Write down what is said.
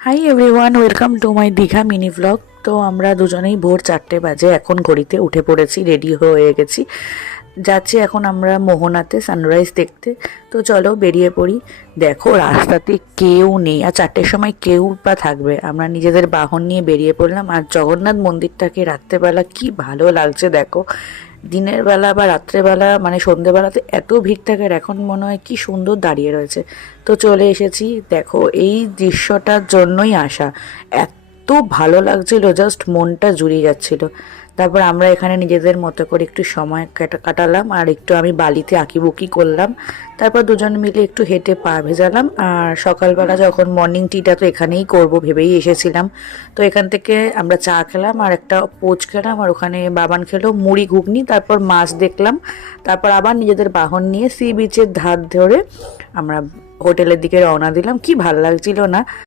Hi everyone, welcome to my Digha mini vlog. তো আমরা দুজনেই ভোর 4টে বাজে এখন ঘড়িতে উঠে পড়েছি, রেডি হয়ে গেছি। যাচ্ছি এখন আমরা মোহনাতে সানরাইজ দেখতে। তো চলো বেরিয়ে পড়ি। দেখো রাস্তাতে কেউ নেই, আর 4টের সময় কেউ বা থাকবে। আমরা নিজেদের বাহন নিয়ে বেরিয়ে পড়লাম। আর জগন্নাথ মন্দিরটাকে রাত্রেবেলা কি ভালো লাগছে দেখো। দিনের বেলা বা রাত্রেবেলা মানে সন্ধেবেলাতে এত ভিড় থাকে, আর এখন মনে হয় কি সুন্দর দাঁড়িয়ে রয়েছে। তো চলে এসেছি, দেখো এই দৃশ্যটার জন্যই আসা। এত ভালো লাগছিল, জাস্ট মনটা জুড়িয়ে যাচ্ছিল। তারপর আমরা এখানে নিজেদের মতো করে একটু সময় কাটালাম, আর একটু আমি বালিতে আঁকিবুকি করলাম। তারপর দুজন মিলে একটু হেঁটে পা ভেজালাম। আর সকালবেলা যখন মর্নিং টিটা তো এখানেই করব ভেবেই এসেছিলাম। তো এখান থেকে আমরা চা খেলাম, আর একটা পোচ খেলাম, আর ওখানে বাবান খেলো মুড়ি ঘুগনি। তারপর মাছ দেখলাম। তারপর আবার নিজেদের বাহন নিয়ে সি বিচের ধার ধরে আমরা হোটেলের দিকে রওনা দিলাম। কি ভাল লাগছিল না।